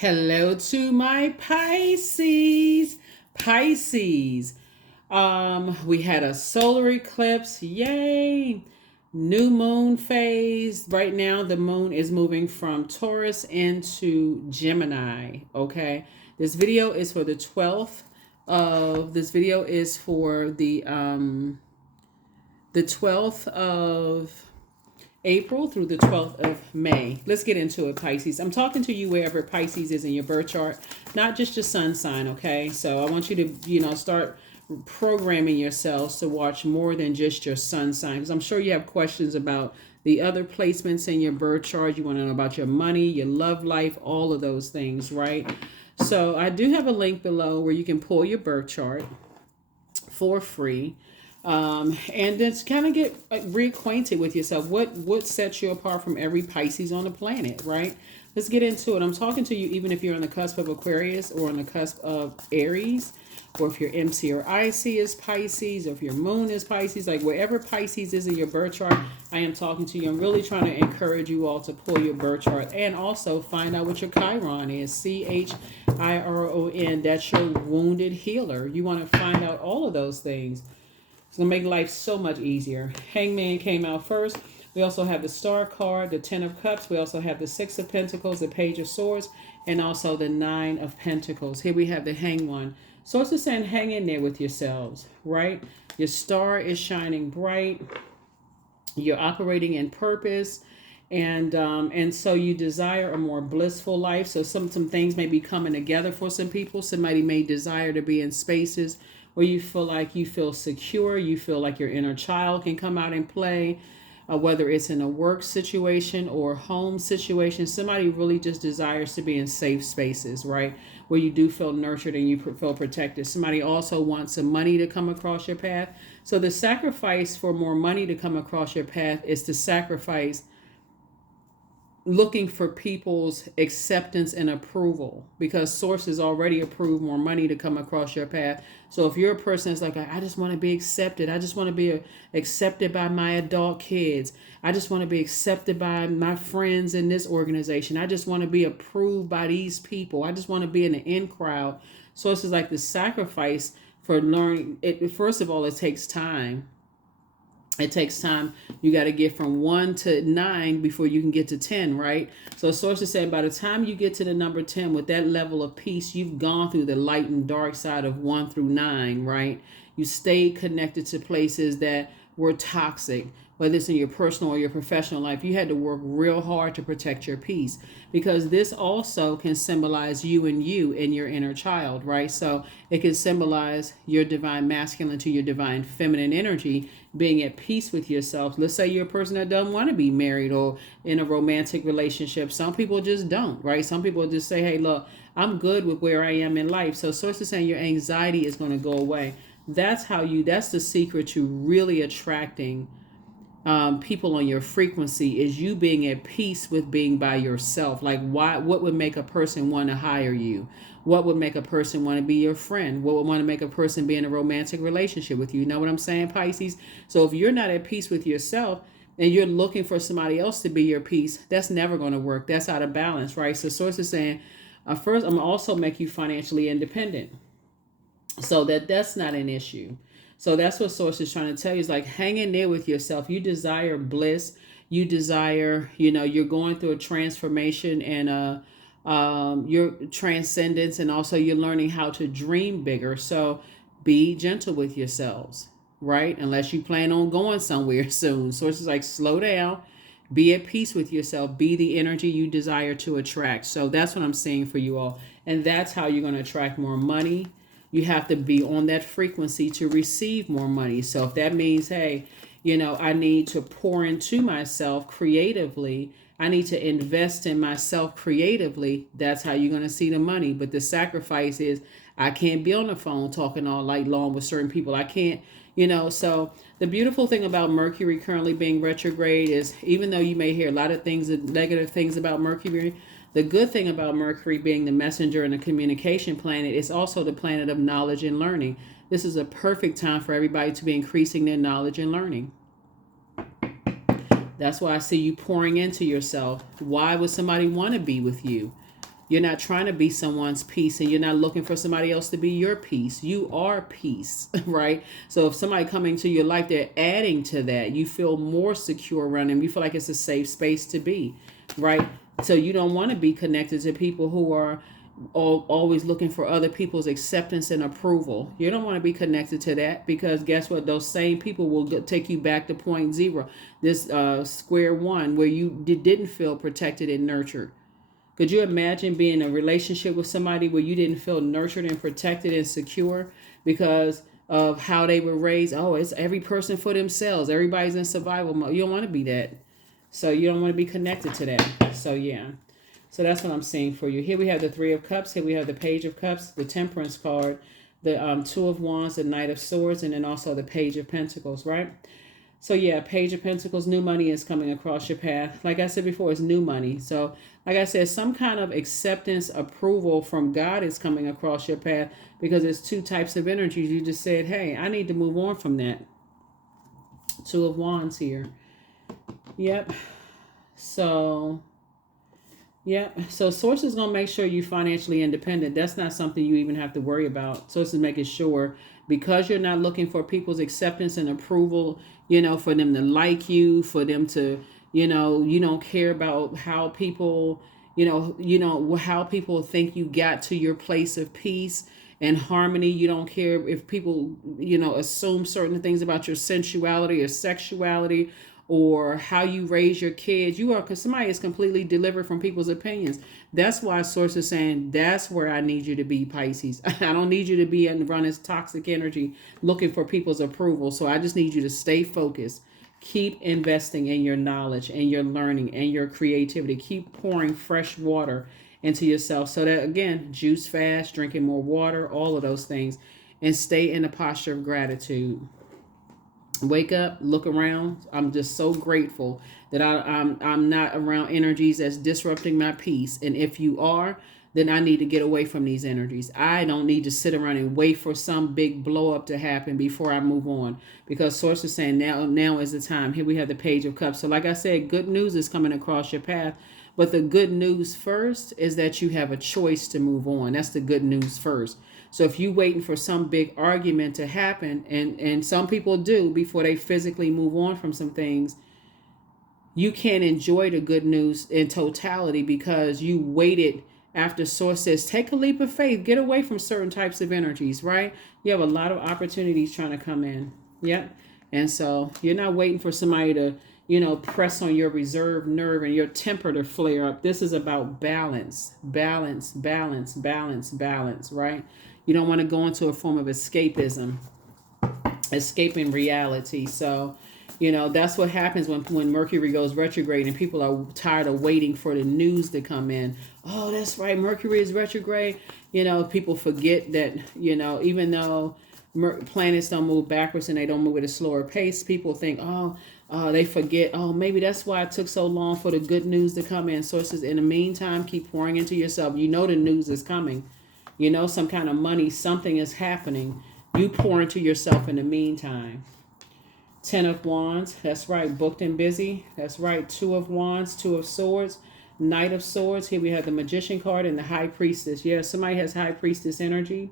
Hello to my Pisces. Pisces. We had a solar eclipse. Yay! New moon phase. Right now, the moon is moving from Taurus into Gemini. Okay. This video is for the 12th of this video is for the 12th of April through the 12th of May. Let's get into it, Pisces. I'm talking to you wherever Pisces is in your birth chart, not just your sun sign, okay? So I want you to, start programming yourselves to watch more than just your sun sign. Because I'm sure you have questions about the other placements in your birth chart. You want to know about your money, your love life, all of those things, right? So I do have a link below where you can pull your birth chart for free. And just kind of get reacquainted with yourself. What sets you apart from every Pisces on the planet, right? Let's get into it. I'm talking to you even if you're on the cusp of Aquarius or on the cusp of Aries, or if your MC or IC is Pisces, or if your moon is Pisces, like wherever Pisces is in your birth chart, I am talking to you. I'm really trying to encourage you all to pull your birth chart and also find out what your Chiron is. Chiron. That's your wounded healer. You want to find out all of those things. It's going to make life so much easier. Hangman came out first. We also have the Star card, the Ten of Cups. We also have the Six of Pentacles, the Page of Swords, and also the Nine of Pentacles. Here we have the Hanged One. So it's just saying hang in there with yourselves, right? Your star is shining bright. You're operating in purpose. And so you desire a more blissful life. So some things may be coming together for some people. Somebody may desire to be in spaces where you feel secure, you feel like your inner child can come out and play, whether it's in a work situation or home situation. Somebody really just desires to be in safe spaces, right? Where you do feel nurtured and you feel protected. Somebody also wants some money to come across your path. So the sacrifice for more money to come across your path is to sacrifice looking for people's acceptance and approval, because sources already approve more money to come across your path. So if you're a person that's like, I just want to be accepted, I just want to be accepted by my adult kids, I just want to be accepted by my friends in this organization, I just want to be approved by these people, I just want to be in the in crowd. Sources like the sacrifice for learning it. First of all, it takes time. It takes time. You got to get from 1 to 9 before you can get to 10, right? So sources say by the time you get to the number 10 with that level of peace, you've gone through the light and dark side of 1 through 9, right? You stayed connected to places that were toxic, whether it's in your personal or your professional life. You had to work real hard to protect your peace, because this also can symbolize you and your inner child, right? So it can symbolize your divine masculine to your divine feminine energy, being at peace with yourself. Let's say you're a person that doesn't want to be married or in a romantic relationship. Some people just don't, right? Some people just say, hey, look, I'm good with where I am in life. So sources saying your anxiety is going to go away. That's the secret to really attracting people on your frequency, is you being at peace with being by yourself. Like, what would make a person want to hire you? What would make a person want to be your friend? What would want to make a person be in a romantic relationship with you? You know what I'm saying, Pisces? So if you're not at peace with yourself and you're looking for somebody else to be your peace, that's never going to work. That's out of balance, right? So source is saying, first, I'm going to also make you financially independent, so that's not an issue. So that's what source is trying to tell you, is like, hang in there with yourself. You desire bliss. You desire, you're going through a transformation and your transcendence, and also you're learning how to dream bigger. So be gentle with yourselves, right? Unless you plan on going somewhere soon. Source is like, slow down. Be at peace with yourself. Be the energy you desire to attract. So that's what I'm saying for you all. And that's how you're going to attract more money. You have to be on that frequency to receive more money. So if that means, hey, I need to pour into myself creatively, I need to invest in myself creatively, that's how you're going to see the money. But the sacrifice is, I can't be on the phone talking all night long with certain people. I can't, so the beautiful thing about Mercury currently being retrograde is, even though you may hear a lot of things, negative things about Mercury, the good thing about Mercury being the messenger and the communication planet, is also the planet of knowledge and learning. This is a perfect time for everybody to be increasing their knowledge and learning. That's why I see you pouring into yourself. Why would somebody want to be with you? You're not trying to be someone's peace, and you're not looking for somebody else to be your peace. You are peace, right? So if somebody coming to your life, they're adding to that. You feel more secure around them. You feel like it's a safe space to be, right? So you don't want to be connected to people who are always looking for other people's acceptance and approval. You don't want to be connected to that, because guess what? Those same people will take you back to point zero, this square one, where you didn't feel protected and nurtured. Could you imagine being in a relationship with somebody where you didn't feel nurtured and protected and secure because of how they were raised? Oh, it's every person for themselves. Everybody's in survival mode. You don't want to be that. So you don't want to be connected to that. So yeah. So that's what I'm seeing for you. Here we have the Three of Cups. Here we have the Page of Cups, the Temperance card, the Two of Wands, the Knight of Swords, and then also the Page of Pentacles, right? So yeah, Page of Pentacles, new money is coming across your path. Like I said before, it's new money. So like I said, some kind of acceptance, approval from God is coming across your path, because it's two types of energies. You just said, hey, I need to move on from that. Two of Wands here. Yep. So Source is going to make sure you're financially independent. That's not something you even have to worry about. Source is making sure, because you're not looking for people's acceptance and approval, for them to like you, for them to, you don't care about how people, how people think you got to your place of peace and harmony. You don't care if people, assume certain things about your sensuality or sexuality, or how you raise your kids. Because somebody is completely delivered from people's opinions. That's why Source is saying, that's where I need you to be, Pisces. I don't need you to be and run this toxic energy looking for people's approval. So I just need you to stay focused. Keep investing in your knowledge and your learning and your creativity. Keep pouring fresh water into yourself, so that, again, juice fast, drinking more water, all of those things, and stay in a posture of gratitude. Wake up, look around. I'm just so grateful that I'm not around energies that's disrupting my peace. And if you are, then I need to get away from these energies. I don't need to sit around and wait for some big blow up to happen before I move on, because Source is saying now is the time. Here we have the Page of Cups. So like I said, good news is coming across your path. But the good news first is that you have a choice to move on. That's the good news first. So if you're waiting for some big argument to happen, and some people do before they physically move on from some things, you can't enjoy the good news in totality because you waited. After Source says, take a leap of faith, get away from certain types of energies, right? You have a lot of opportunities trying to come in. Yep. And so you're not waiting for somebody to, press on your reserve nerve and your temper to flare up. This is about balance, balance, balance, balance, balance, right? You don't want to go into a form of escapism, escaping reality. So, that's what happens when Mercury goes retrograde and people are tired of waiting for the news to come in. Oh, that's right, Mercury is retrograde. People forget that, even though planets don't move backwards and they don't move at a slower pace, people think, they forget, maybe that's why it took so long for the good news to come in. Sources, in the meantime, keep pouring into yourself. The news is coming. Some kind of money, something is happening. You pour into yourself in the meantime. Ten of Wands, that's right, booked and busy. That's right, Two of Wands, Two of Swords, Knight of Swords. Here we have the Magician card and the High Priestess. Yeah, somebody has High Priestess energy.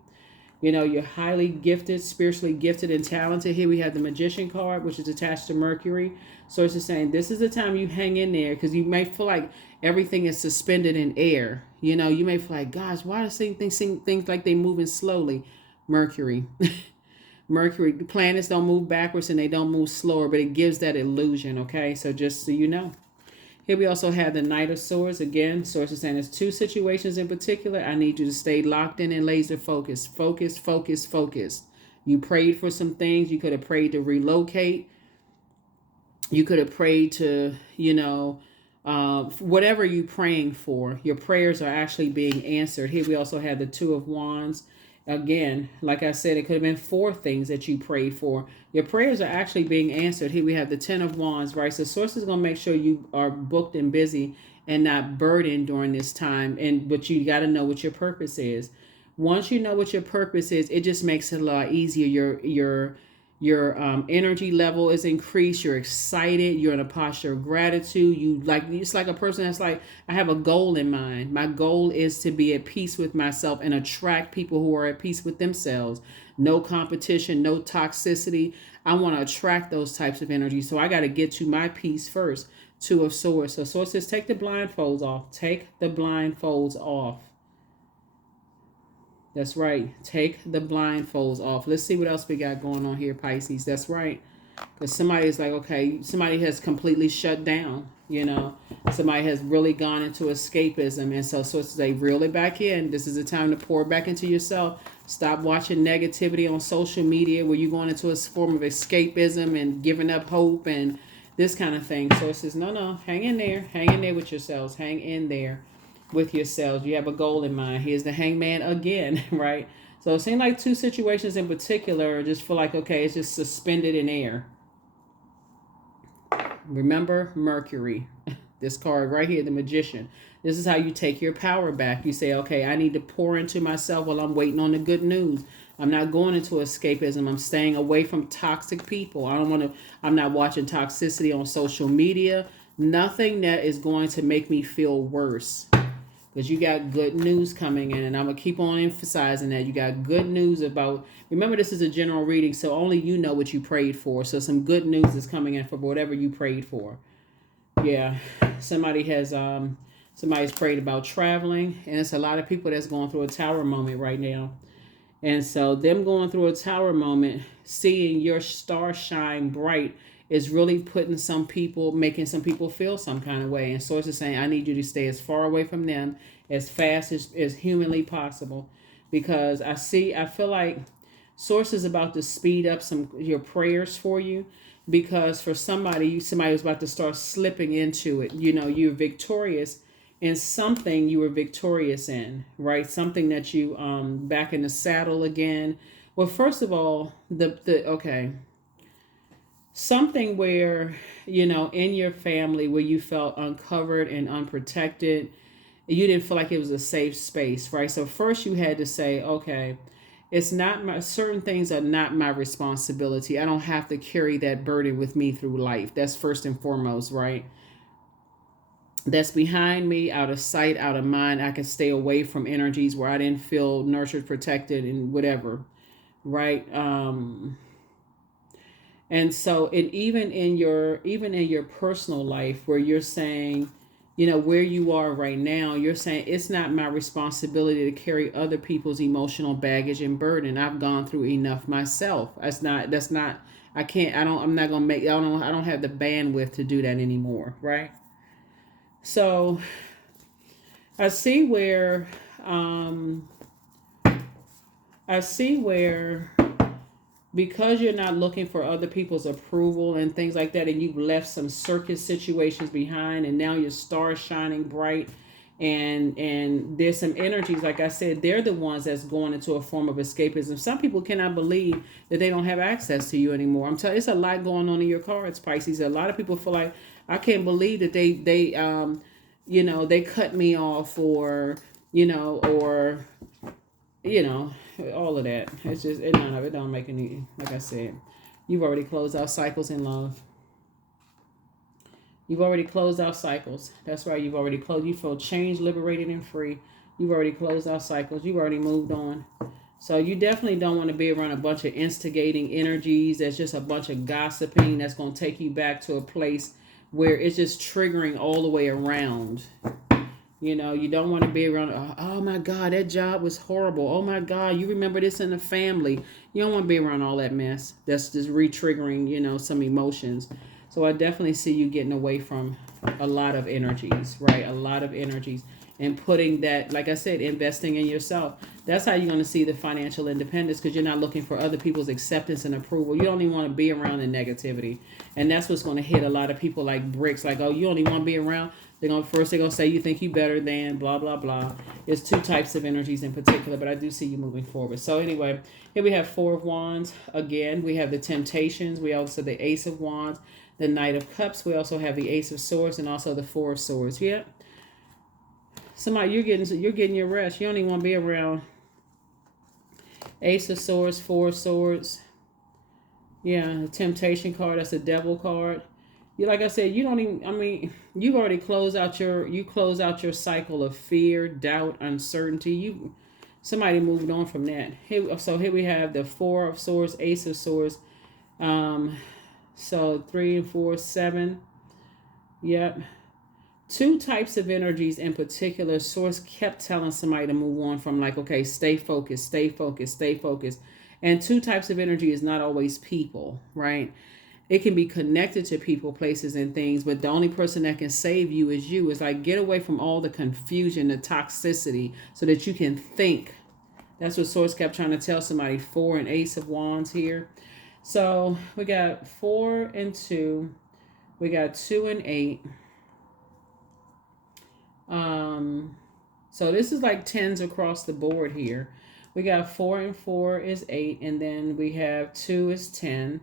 You're highly gifted, spiritually gifted and talented. Here we have the Magician card, which is attached to Mercury. So it's just saying this is the time you hang in there, because you may feel like everything is suspended in air. You may feel like, gosh, why do things like they moving slowly? Mercury. Mercury, the planets don't move backwards and they don't move slower, but it gives that illusion, okay? So just so you know. Here we also have the Knight of Swords. Again, Source is saying there's two situations in particular. I need you to stay locked in and laser focused. Focus, focus, focus. You prayed for some things. You could have prayed to relocate. You could have prayed to, whatever you're praying for. Your prayers are actually being answered. Here we also have the Two of Wands. Again, like I said, it could have been 4 things that you prayed for. Your prayers are actually being answered. Here we have the Ten of Wands, right? So Source is going to make sure you are booked and busy and not burdened during this time. But you got to know what your purpose is. Once you know what your purpose is, it just makes it a lot easier. Your energy level is increased. You're excited. You're in a posture of gratitude. You like, it's like a person that's like, I have a goal in mind. My goal is to be at peace with myself and attract people who are at peace with themselves. No competition, no toxicity. I want to attract those types of energy. So I got to get to my peace first. Two of Swords. So Swords says, take the blindfolds off. Take the blindfolds off. That's right. Take the blindfolds off. Let's see what else we got going on here, Pisces. That's right. Because somebody is like, okay, somebody has completely shut down. Somebody has really gone into escapism. And so it's they reel it back in. This is the time to pour back into yourself. Stop watching negativity on social media where you're going into a form of escapism and giving up hope and this kind of thing. So it says, no, hang in there. Hang in there with yourselves. Hang in there with yourselves. You have a goal in mind. Here's the Hangman again, right? So it seems like two situations in particular just feel like, okay, it's just suspended in air. Remember Mercury, this card right here, the Magician. This is how you take your power back. You say, okay, I need to pour into myself while I'm waiting on the good news. I'm not going into escapism. I'm staying away from toxic people. I'm not watching toxicity on social media. Nothing that is going to make me feel worse. Because you got good news coming in, and I'm going to keep on emphasizing that. You got good news about, remember this is a general reading, so only you know what you prayed for. So some good news is coming in for whatever you prayed for. Yeah, somebody's prayed about traveling, and it's a lot of people that's going through a tower moment right now. And so them going through a tower moment, seeing your star shine bright is really making some people feel some kind of way. And Source is saying, I need you to stay as far away from them as fast as humanly possible. Because I feel like Source is about to speed up your prayers for you. Because for somebody who's about to start slipping into it, you're victorious in something you were victorious in, right? Something that you back in the saddle again. Well, first of all, something where, in your family where you felt uncovered and unprotected, you didn't feel like it was a safe space, right? So first you had to say, okay, certain things are not my responsibility. I don't have to carry that burden with me through life. That's first and foremost, right? That's behind me, out of sight, out of mind. I can stay away from energies where I didn't feel nurtured, protected, and whatever, right? And so, even in your personal life, where you're saying, where you are right now, you're saying it's not my responsibility to carry other people's emotional baggage and burden. I've gone through enough myself. That's not. I can't. I'm not gonna make. I don't have the bandwidth to do that anymore, right? So I see where because you're not looking for other people's approval and things like that, and you've left some circus situations behind, and now your star is shining bright, and there's some energies, like I said, they're the ones that's going into a form of escapism. Some people cannot believe that they don't have access to you anymore. I'm telling you, it's a lot going on in your cards, Pisces. A lot of people feel like, I can't believe that they cut me off, or all of that. It's just, none of it don't make any, like I said, you've already closed out cycles in love. You've already closed out cycles. That's right. You've already closed. You feel changed, liberated, and free. You've already closed out cycles. You've already moved on. So you definitely don't want to be around a bunch of instigating energies. That's just a bunch of gossiping. That's going to take you back to a place where it's just triggering all the way around. You don't want to be around, oh my God, that job was horrible. Oh my God, you remember this in the family. You don't want to be around all that mess. That's just re-triggering, some emotions. So I definitely see you getting away from a lot of energies, right? A lot of energies. And putting that, like I said, investing in yourself. That's how you're going to see the financial independence, because you're not looking for other people's acceptance and approval. You don't even want to be around the negativity. And that's what's going to hit a lot of people like bricks. Like, oh, you only want to be around. They're going to say you think you better than, blah, blah, blah. There's two types of energies in particular, but I do see you moving forward. So anyway, here we have Four of Wands. Again, we have the Temptations. We also have the Ace of Wands, the Knight of Cups. We also have the Ace of Swords, and also the Four of Swords. Yep. Somebody, you're getting your rest. You don't even want to be around Ace of Swords, Four of Swords. Yeah, the temptation card, that's a devil card. You, like I said, you don't even, I mean, you've already close out your cycle of fear, doubt, uncertainty. Somebody moved on from that. Here we have the Four of Swords, Ace of Swords. Um, so 3 and 4, 7. Yep. Two types of energies in particular, Source kept telling somebody to move on from, like, okay, stay focused, stay focused, stay focused. And two types of energy is not always people, right? It can be connected to people, places, and things, but the only person that can save you is you. It's like, get away from all the confusion, the toxicity, so that you can think. That's what Source kept trying to tell somebody. 4 and Ace of Wands here. So we got 4 and 2. We got 2 and 8. So this is like tens across the board here. We got 4 and 4 is 8, and then we have 2 is 10,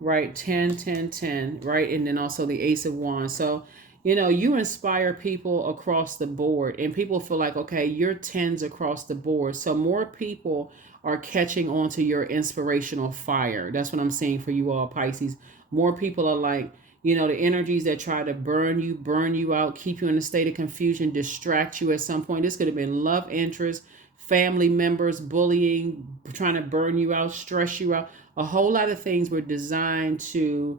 right? 10, 10, 10, right? And then also the Ace of Wands. So, you inspire people across the board, and people feel like, okay, you're tens across the board. So more people are catching on to your inspirational fire. That's what I'm seeing for you all, Pisces. More people are like, the energies that try to burn you out, keep you in a state of confusion, distract you at some point. This could have been love interest, family members, bullying, trying to burn you out, stress you out. A whole lot of things were designed to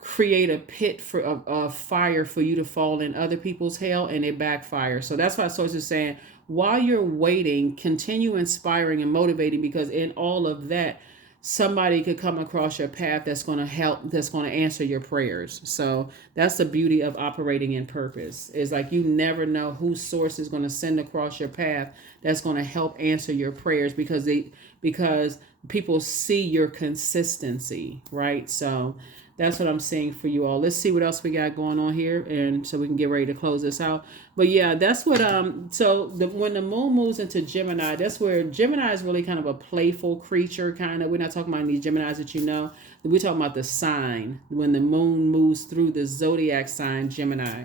create a pit for a fire for you to fall in other people's hell, and it backfires. So that's why Source is saying, while you're waiting, continue inspiring and motivating, because in all of that, somebody could come across your path that's going to help, that's going to answer your prayers. So that's the beauty of operating in purpose. Is like, you never know whose Source is going to send across your path that's going to help answer your prayers, because people see your consistency, right? So that's what I'm seeing for you all. Let's see what else we got going on here, and so we can get ready to close this out. But yeah, that's what when the moon moves into Gemini, that's where Gemini is really kind of a playful creature, kind of. We're not talking about these Geminis that we're talking about the sign when the moon moves through the zodiac sign Gemini.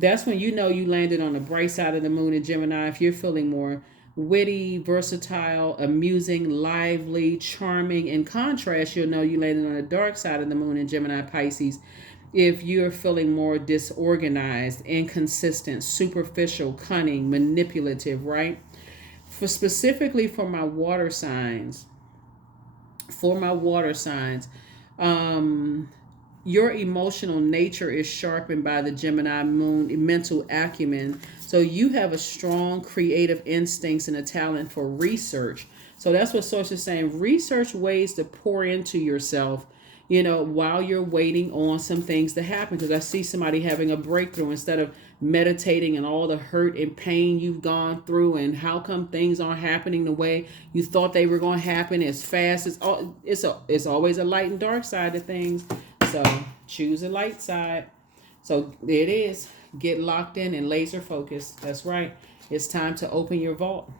That's when you landed on the bright side of the moon in Gemini. If you're feeling more witty, versatile, amusing, lively, charming. In contrast, you'll know you landed on the dark side of the moon in Gemini, Pisces. If you're feeling more disorganized, inconsistent, superficial, cunning, manipulative, right? Specifically for my water signs, your emotional nature is sharpened by the Gemini moon, mental acumen. So you have a strong creative instincts and a talent for research. So that's what Source is saying. Research ways to pour into yourself, while you're waiting on some things to happen. Because I see somebody having a breakthrough, instead of meditating and all the hurt and pain you've gone through, and how come things aren't happening the way you thought they were going to happen as fast. It's always a light and dark side of things. So choose a light side. So there it is. Get locked in and laser focused. That's right. It's time to open your vault.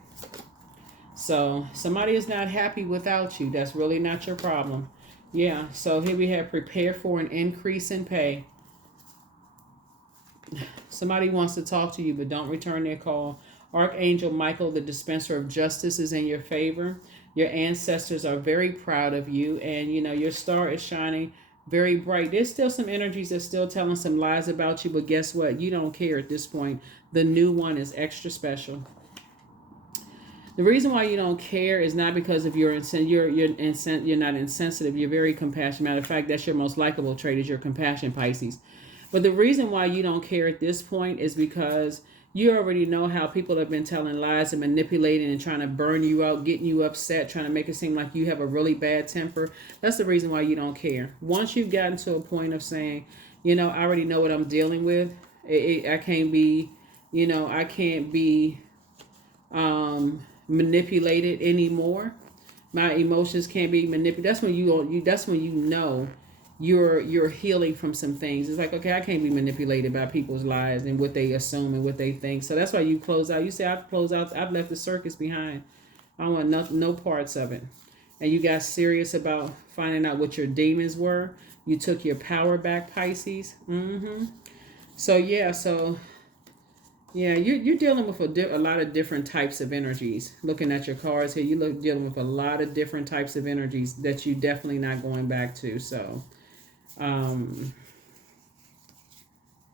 So somebody is not happy without you. That's really not your problem. Yeah. So here we have prepare for an increase in pay. Somebody wants to talk to you, but don't return their call. Archangel Michael, the dispenser of justice, is in your favor. Your ancestors are very proud of you, and your star is shining very bright. There's still some energies that's still telling some lies about you, but guess what? You don't care at this point. The new one is extra special. The reason why you don't care is not because of you're not insensitive. You're very compassionate. Matter of fact, that's your most likable trait, is your compassion, Pisces. But the reason why you don't care at this point is because you already know how people have been telling lies and manipulating and trying to burn you out, getting you upset, trying to make it seem like you have a really bad temper. That's the reason why you don't care. Once you've gotten to a point of saying, I already know what I'm dealing with. I can't be manipulated anymore. My emotions can't be manipulated. That's when you know you're healing from some things. It's like, okay, I can't be manipulated by people's lies and what they assume and what they think. So that's why you close out. You say, I've left the circus behind. I don't want no parts of it. And you got serious about finding out what your demons were. You took your power back, Pisces. So yeah, so Yeah, you're dealing with a lot of different types of energies. Looking at your cards here, dealing with a lot of different types of energies that you definitely not going back to. So, um,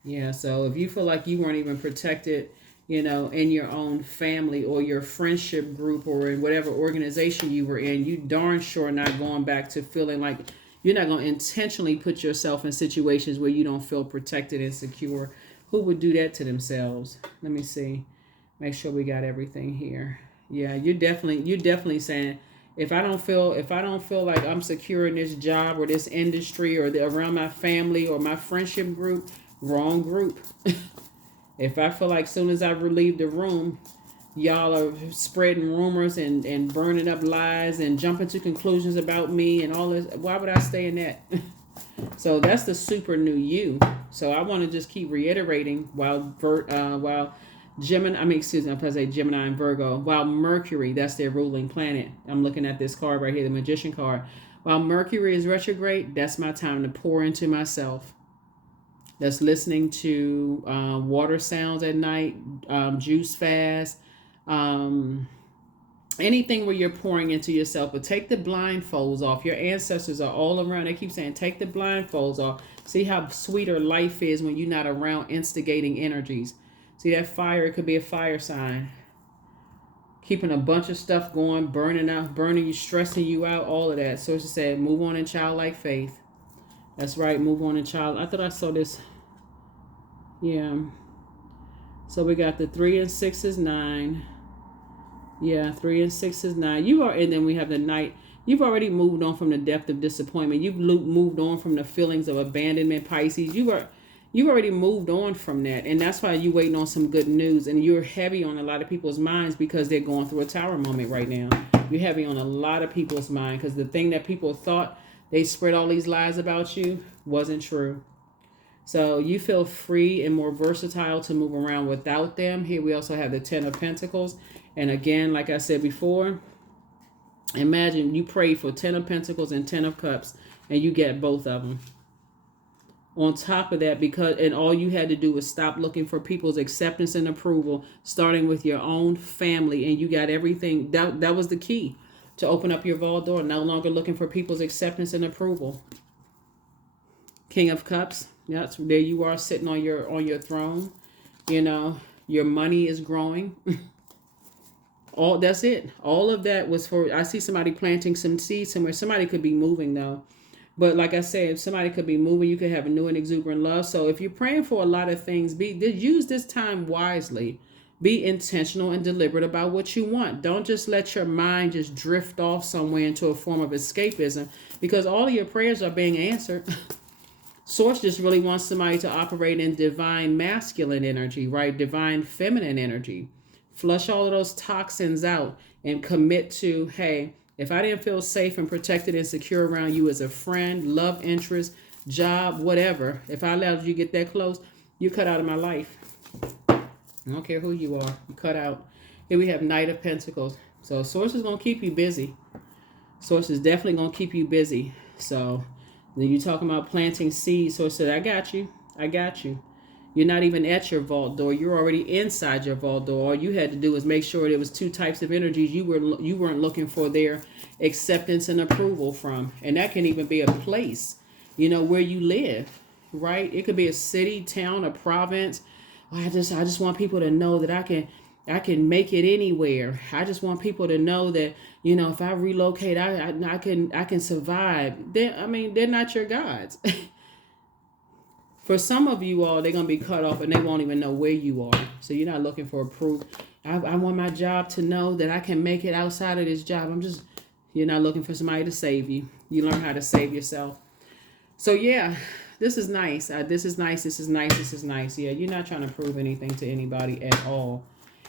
yeah. So if you feel like you weren't even protected, in your own family or your friendship group or in whatever organization you were in, you darn sure not going back to feeling like you're not going to intentionally put yourself in situations where you don't feel protected and secure. Who would do that to themselves? Let me see. Make sure we got everything here. Yeah, you're definitely saying if I don't feel like I'm secure in this job or this industry or around my family or my friendship group, wrong group. If I feel like soon as I relieve the room, y'all are spreading rumors and burning up lies and jumping to conclusions about me and all this, why would I stay in that? So that's the super new you. So I want to just keep reiterating while Gemini, I mean, excuse me, I'm supposed to say Gemini and Virgo, while Mercury, that's their ruling planet. I'm looking at this card right here, the Magician card. While Mercury is retrograde, that's my time to pour into myself. That's listening to water sounds at night, juice fast, um, anything where you're pouring into yourself. But take the blindfolds off. Your ancestors are all around. They keep saying, take the blindfolds off. See how sweeter life is when you're not around instigating energies. See that fire? It could be a fire sign. Keeping a bunch of stuff going, burning you, stressing you out, all of that. So it's just said, move on in childlike faith. That's right, move on in child. I thought I saw this. Yeah. So we got the 3 and 6 is 9. Yeah, 3 and 6 is 9. And then we have the Knight. You've already moved on from the depth of disappointment. You've moved on from the feelings of abandonment, Pisces. You've already moved on from that, and that's why you're waiting on some good news. And you're heavy on a lot of people's minds because they're going through a tower moment right now. You're heavy on a lot of people's mind because the thing that people thought they spread all these lies about you wasn't true. So you feel free and more versatile to move around without them. Here we also have the 10 of Pentacles. And again, like I said before, imagine you prayed for 10 of Pentacles and 10 of Cups and you get both of them. On top of that, and all you had to do was stop looking for people's acceptance and approval, starting with your own family, and you got everything. That was the key to open up your vault door. No longer looking for people's acceptance and approval. King of Cups. Yes, there you are sitting on your throne. Your money is growing. That's it. All of that was for. I see somebody planting some seeds somewhere. Somebody could be moving though. But like I said, if somebody could be moving, you could have a new and exuberant love. So if you're praying for a lot of things, use this time wisely. Be intentional and deliberate about what you want. Don't just let your mind just drift off somewhere into a form of escapism because all of your prayers are being answered. Source just really wants somebody to operate in divine masculine energy, right? Divine feminine energy. Flush all of those toxins out and commit to, hey, if I didn't feel safe and protected and secure around you as a friend, love interest, job, whatever, if I allowed you to get that close, you cut out of my life. I don't care who you are. You cut out. Here we have Knight of Pentacles. So Source is going to keep you busy. Source is definitely going to keep you busy. So then you're talking about planting seeds. Source said, I got you. I got you. You're not even at your vault door. You're already inside your vault door. All you had to do was make sure there was two types of energies you weren't looking for their acceptance and approval from. And that can even be a place, where you live, right? It could be a city, town, a province. I just want people to know that I can make it anywhere. I just want people to know that, if I relocate, I can survive. They're not your gods. For some of you all, they're going to be cut off and they won't even know where you are. So you're not looking for proof. I want my job to know that I can make it outside of this job. You're not looking for somebody to save you. You learn how to save yourself. So yeah, this is nice. This is nice. This is nice. This is nice. Yeah, you're not trying to prove anything to anybody at all.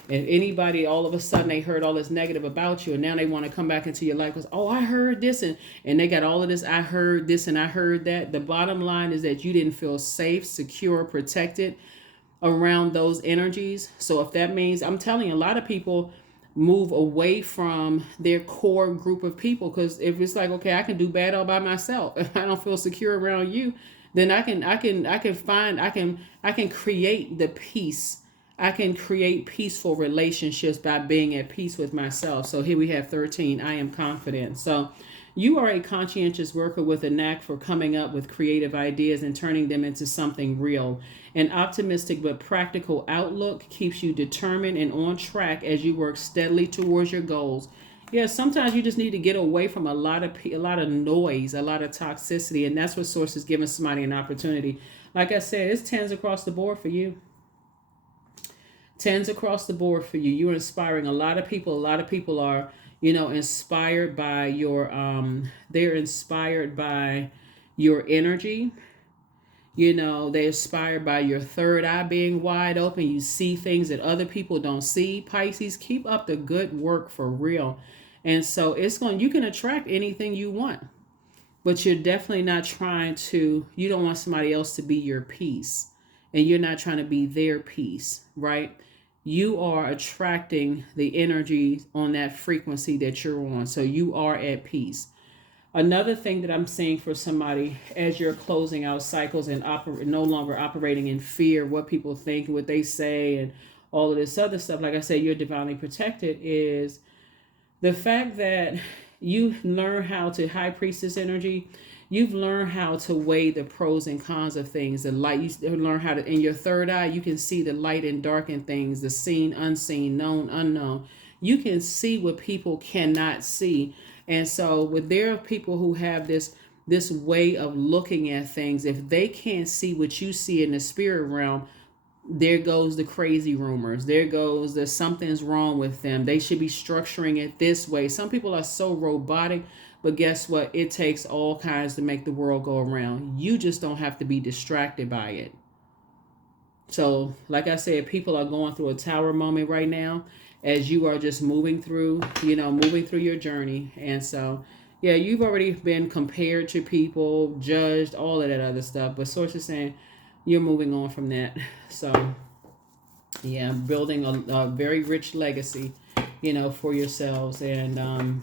If anybody all of a sudden they heard all this negative about you and now they want to come back into your life because, oh, I heard this and they got all of this, I heard this and I heard that. The bottom line is that you didn't feel safe, secure, protected around those energies. So if that means, I'm telling you, a lot of people move away from their core group of people because if it's like, okay, I can do bad all by myself. If I don't feel secure around you, then I can create the peace I can create peaceful relationships by being at peace with myself. So here we have 13. I am confident. So you are a conscientious worker with a knack for coming up with creative ideas and turning them into something real. An optimistic but practical outlook keeps you determined and on track as you work steadily towards your goals. Yeah, sometimes you just need to get away from a lot of noise, a lot of toxicity, and that's what Source is giving somebody an opportunity. Like I said, it's tens across the board for you. Tens across the board for you. You're inspiring a lot of people. A lot of people are, inspired by they're inspired by your energy. They're inspired by your third eye being wide open. You see things that other people don't see. Pisces, keep up the good work for real. And so you can attract anything you want, but you're definitely not you don't want somebody else to be your peace, and you're not trying to be their peace, right? You are attracting the energy on that frequency that you're on. So you are at peace. Another thing that I'm seeing for somebody as you're closing out cycles and no longer operating in fear, what people think, what they say, and all of this other stuff, like I said, you're divinely protected, is the fact that you learn how to, high priestess energy, you've learned how to weigh the pros and cons of things. The light, you learn how to, in your third eye, you can see the light and dark in things, the seen, unseen, known, unknown. You can see what people cannot see. And so there are people who have this way of looking at things. If they can't see what you see in the spirit realm, there goes the crazy rumors. There goes the something's wrong with them. They should be structuring it this way. Some people are so robotic, but guess what? It takes all kinds to make the world go around. You just don't have to be distracted by it. So, like I said, people are going through a tower moment right now as you are just moving through your journey. And so, yeah, you've already been compared to people, judged, all of that other stuff. But Source is saying you're moving on from that. So, yeah, building a very rich legacy, for yourselves. And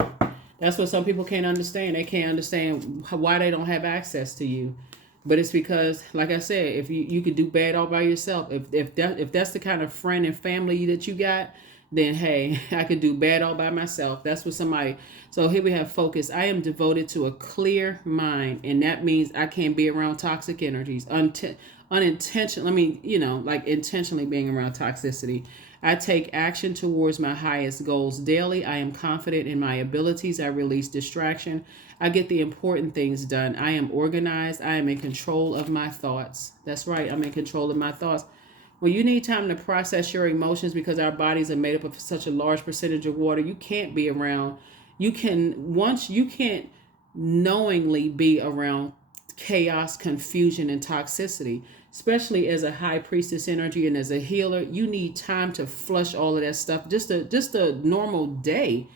that's what some people can't understand. They can't understand why they don't have access to you. But it's because, like I said, if you could do bad all by yourself, if that's the kind of friend and family that you got, then hey, I could do bad all by myself. That's what somebody. So here we have focus. I am devoted to a clear mind, and that means I can't be around toxic energies, unintentional. Like intentionally being around toxicity. I take action towards my highest goals daily. I am confident in my abilities. I release distraction. I get the important things done. I am organized. I am in control of my thoughts. That's right. I'm in control of my thoughts. When you need time to process your emotions, because our bodies are made up of such a large percentage of water, you can't be around. You can't knowingly be around chaos, confusion, and toxicity. Especially as a high priestess energy and as a healer, you need time to flush all of that stuff. Just a normal day.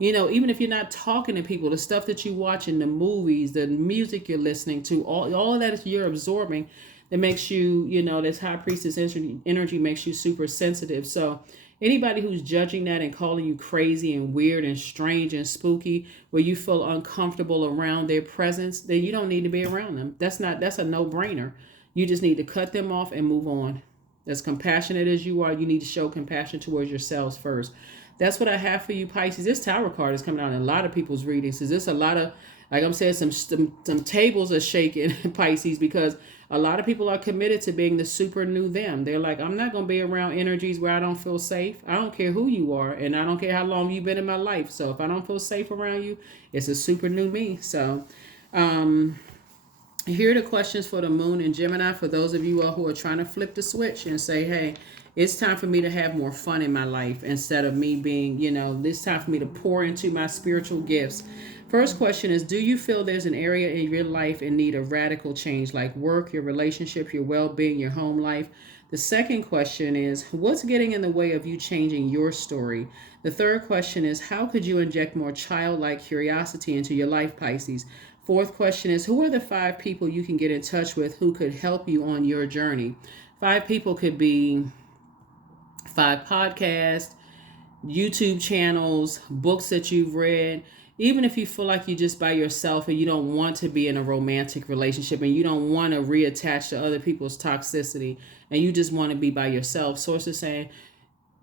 Even if you're not talking to people, the stuff that you watch in the movies, the music you're listening to, all of that is you're absorbing, that makes you, this high priestess energy makes you super sensitive. So anybody who's judging that and calling you crazy and weird and strange and spooky, where you feel uncomfortable around their presence, then you don't need to be around them. That's a no-brainer. You just need to cut them off and move on. As compassionate as you are, you need to show compassion towards yourselves first. That's what I have for you, Pisces. This Tower card is coming out in a lot of people's readings. Is this a lot of, like I'm saying, some tables are shaking, Pisces, because a lot of people are committed to being the super new them. They're like, I'm not going to be around energies where I don't feel safe. I don't care who you are, and I don't care how long you've been in my life. So if I don't feel safe around you, it's a super new me. So, here are the questions for the moon in Gemini for those of you who are trying to flip the switch and say, hey, it's time for me to have more fun in my life instead of me being, it's time for me to pour into my spiritual gifts. First question is, do you feel there's an area in your life in need of radical change, like work, your relationship, your well-being, your home life? The second question is, what's getting in the way of you changing your story? The third question is, how could you inject more childlike curiosity into your life, Pisces? Fourth question is, who are the 5 people you can get in touch with who could help you on your journey? 5 people could be 5 podcasts, YouTube channels, books that you've read. even if you feel like you're just by yourself and you don't want to be in a romantic relationship and you don't want to reattach to other people's toxicity and you just want to be by yourself, source is saying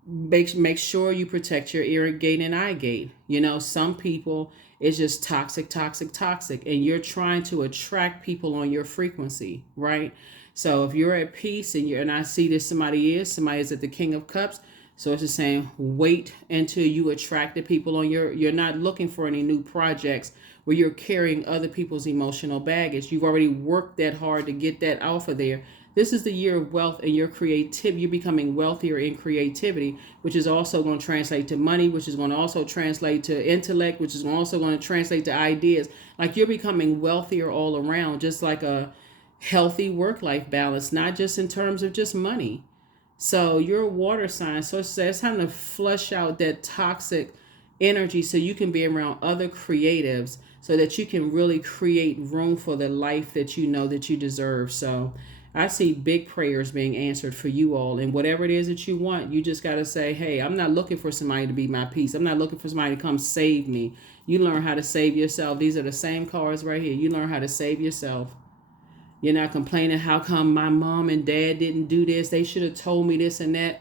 make sure you protect your ear gate and eye gate. You know, some people, it's just toxic, toxic, toxic, and you're trying to attract people on your frequency, right? So if you're at peace and I see this somebody is at the King of Cups. So it's just saying wait until you attract the people on you're not looking for any new projects where you're carrying other people's emotional baggage. You've already worked that hard to get that off of there. This is the year of wealth and your creativity. You're becoming wealthier in creativity, which is also going to translate to money, which is going to also translate to intellect, which is also going to translate to ideas. Like you're becoming wealthier all around, just like a healthy work-life balance, not just in terms of just money. So you're a water sign. So it's time to flush out that toxic energy so you can be around other creatives so that you can really create room for the life that you know that you deserve. So I see big prayers being answered for you all. And whatever it is that you want, you just got to say, hey, I'm not looking for somebody to be my peace. I'm not looking for somebody to come save me. You learn how to save yourself. These are the same cards right here. You learn how to save yourself. You're not complaining, how come my mom and dad didn't do this? They should have told me this and that.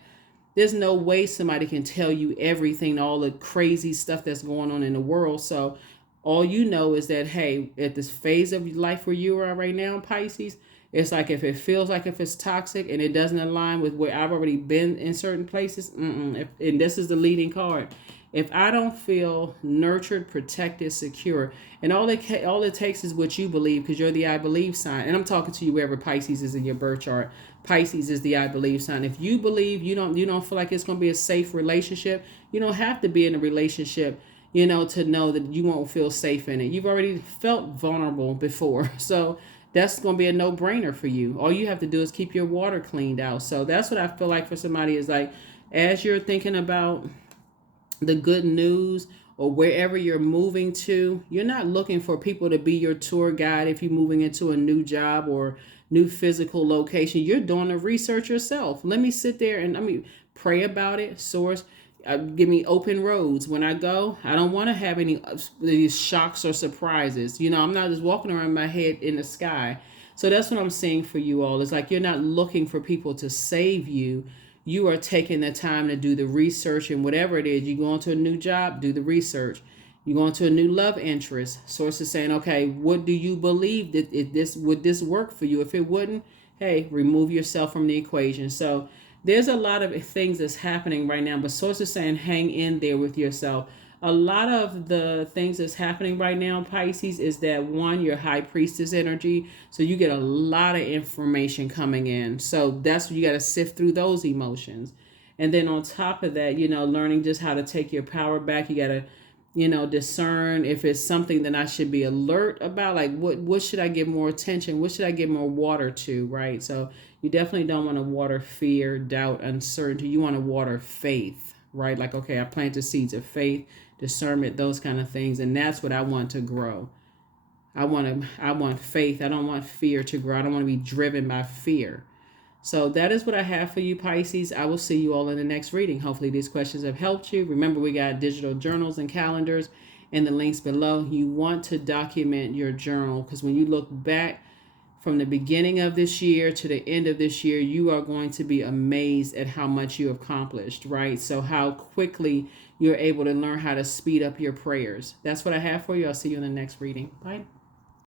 There's no way somebody can tell you everything, all the crazy stuff that's going on in the world. So all you know is that, hey, at this phase of life where you are right now, Pisces, it's like if it feels like if it's toxic and it doesn't align with where I've already been in certain places, and this is the leading card. If I don't feel nurtured, protected, secure, and all it takes is what you believe, because you're the I believe sign. And I'm talking to you wherever Pisces is in your birth chart. Pisces is the I believe sign. If you believe you don't feel like it's going to be a safe relationship, you don't have to be in a relationship, to know that you won't feel safe in it. You've already felt vulnerable before. So that's going to be a no-brainer for you. All you have to do is keep your water cleaned out. So that's what I feel like for somebody is like, as you're thinking about the good news or wherever you're moving to, you're not looking for people to be your tour guide if you're moving into a new job or new physical location. You're doing the research yourself. Let me sit there and pray about it. Source, give me open roads. When I go, I don't want to have any these shocks or surprises. I'm not just walking around my head in the sky. So that's what I'm saying for you all. It's like you're not looking for people to save you. You are taking the time to do the research, and whatever it is, you go into a new job, do the research. You go into a new love interest. Source is saying, okay, what do you believe that would this work for you? If it wouldn't, hey, remove yourself from the equation. So there's a lot of things that's happening right now, but Source is saying hang in there with yourself. A lot of the things that's happening right now, Pisces, is that one, your high priestess energy. So you get a lot of information coming in. So that's what you got to sift through those emotions. And then on top of that, learning just how to take your power back. You got to, discern if it's something that I should be alert about. Like what should I give more attention? What should I give more water to? Right. So you definitely don't want to water fear, doubt, uncertainty. You want to water faith, right? Like, okay, I planted seeds of faith, discernment, those kind of things, and that's what I want to grow. I want faith. I don't want fear to grow. I don't want to be driven by fear. So that is what I have for you, Pisces. I will see you all in the next reading. Hopefully these questions have helped you. Remember, we got digital journals and calendars in the links below. You want to document your journal, because when you look back from the beginning of this year to the end of this year, you are going to be amazed at how much you have accomplished, right? So how quickly you're able to learn how to speed up your prayers. That's what I have for you. I'll see you in the next reading. Bye.